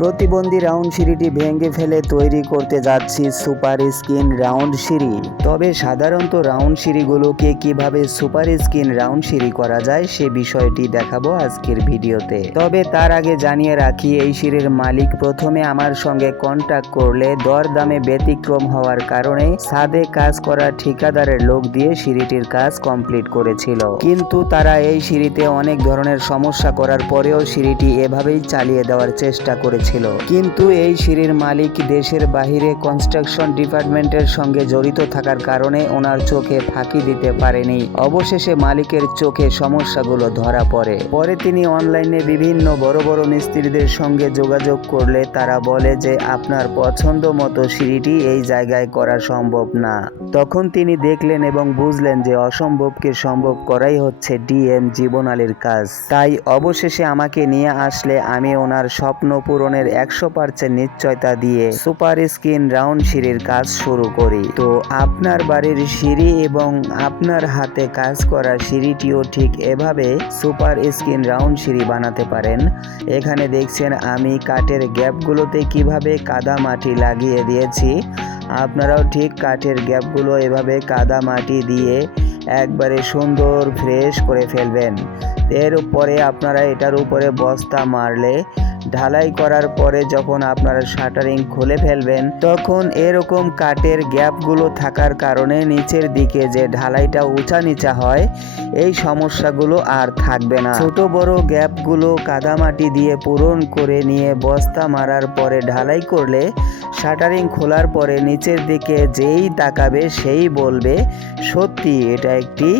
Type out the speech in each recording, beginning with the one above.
প্রতিবন্ধী রাউন্ড সিঁড়িটি ভেঙে ফেলে তৈরি করতে যাচ্ছি সুপার স্ক্রিন রাউন্ড সিঁড়ি। তবে সাধারণত রাউন্ড সিঁড়িগুলোকে কীভাবে সুপার স্ক্রিন রাউন্ড সিঁড়ি করা যায় সে বিষয়টি দেখাবো আজকের ভিডিওতে। তবে তার আগে জানিয়ে রাখি, এই সিঁড়ির মালিক প্রথমে আমার সঙ্গে কন্ট্যাক্ট করলে দর দামে ব্যতিক্রম হওয়ার কারণে ছাদে কাজ করা ঠিকাদারের লোক দিয়ে সিঁড়িটির কাজ কমপ্লিট করেছিল। কিন্তু তারা এই সিঁড়িতে অনেক ধরনের সমস্যা করার পরেও সিঁড়িটি এভাবেই চালিয়ে দেওয়ার চেষ্টা করেছিল কিন্তু এই সিঁড়ির মালিক দেশের বাহিরে কনস্ট্রাকশন ডিপার্টমেন্টের সঙ্গে জড়িত থাকার কারণে ওনার চোখে ফাঁকি দিতে পারেনি। অবশেষে মালিকের চোখে সমস্যাগুলো ধরা পড়ে। পরে তিনি অনলাইনে বিভিন্ন বড় বড় মিস্ত্রিদের সঙ্গে যোগাযোগ করলে তারা বলে যে, আপনার পছন্দ মতো সিঁড়িটি এই জায়গায় করা সম্ভব না। তখন তিনি দেখলেন এবং বুঝলেন যে, অসম্ভবকে সম্ভব করাই হচ্ছে ডিএম জীবন আলীর কাজ। তাই অবশেষে আমাকে নিয়ে আসলে আমি ওনার স্বপ্ন পূরণের একশো পার্সেন্ট নিশ্চয়তা দিয়ে সুপার স্কিন রাউন্ড সিঁড়ির কাজ শুরু করি। তো আপনার বাড়ির সিঁড়ি এবং আপনার হাতে কাজ করা সিঁড়িটিও ঠিক এভাবে সুপার স্কিন রাউন্ড সিঁড়ি বানাতে পারেন। এখানে দেখছেন আমি কাঠের গ্যাপগুলোতে কীভাবে কাদা মাটি লাগিয়ে দিয়েছি। আপনারাও ঠিক কাঠের গ্যাপগুলো এভাবে কাদা মাটি দিয়ে একবারে সুন্দর ফ্রেশ করে ফেলবেন। এর উপরে আপনারা এটার উপরে বস্তা মারলে ঢালাই করার পরে যখন আপনারা শাটারিং খুলে ফেলবেন, তখন এরকম কাঠের গ্যাপগুলো থাকার কারণে নিচের দিকে যে ঢালাইটা উঁচা নিচা হয়, এই সমস্যাগুলো আর থাকবে না। ছোট বড় গ্যাপগুলো কাদামাটি দিয়ে পূরণ করে নিয়ে বস্তা মারার পরে ঢালাই করলে শাটারিং খোলার পরে নিচের দিকে যেই তাকাবে সেই বলবে, সত্যি এটা একটি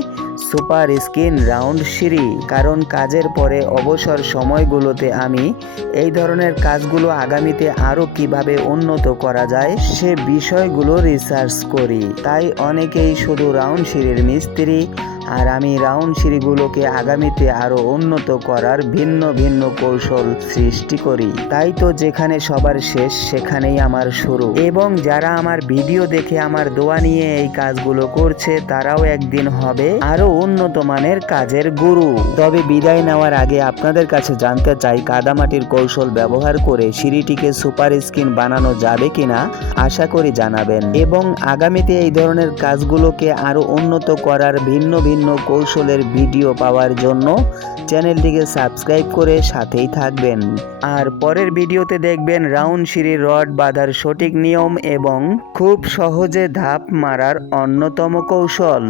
সুপার স্ক্রিন রাউন্ড সিঁড়ি। কারণ কাজের পরে অবসর সময়গুলোতে আমি এই ধরনের কাজগুলো আগামীতে আরও কীভাবে উন্নত করা যায় সে বিষয়গুলো রিসার্চ করি। তাই অনেকেই শুধু রাউন্ড সিঁড়ির মিস্ত্রি আর আমি রাউন্ড সিঁড়িগুলোকে আগামীতে আরও উন্নত করার ভিন্ন ভিন্ন কৌশল সৃষ্টি করি। তাই তো যেখানে সবার শেষ, সেখানেই আমার শুরু। এবং যারা আমার ভিডিও দেখে আমার দোয়া নিয়ে এই কাজগুলো করছে, তারাও একদিন হবে আরও উন্নত মানের কাজের গুরু। তবে বিদায় নেওয়ার আগে আপনাদের কাছে জানতে চাই, কাদামাটির কৌশল ব্যবহার করে সিঁড়িটিকে সুপার স্ক্রিন বানানো যাবে কিনা, আশা করি জানাবেন। এবং আগামীতে এই ধরনের কাজগুলোকে আরও উন্নত করার ভিন্ন ভিন্ন কৌশলের ভিডিও পাওয়ার জন্য চ্যানেলটিকে সাবস্ক্রাইব করে সাথেই থাকবেন। আর পরের ভিডিওতে দেখবেন রাউন্ড সিঁড়ির রড বাঁধার সঠিক নিয়ম এবং খুব সহজে ধাপ মারার অন্যতম কৌশল।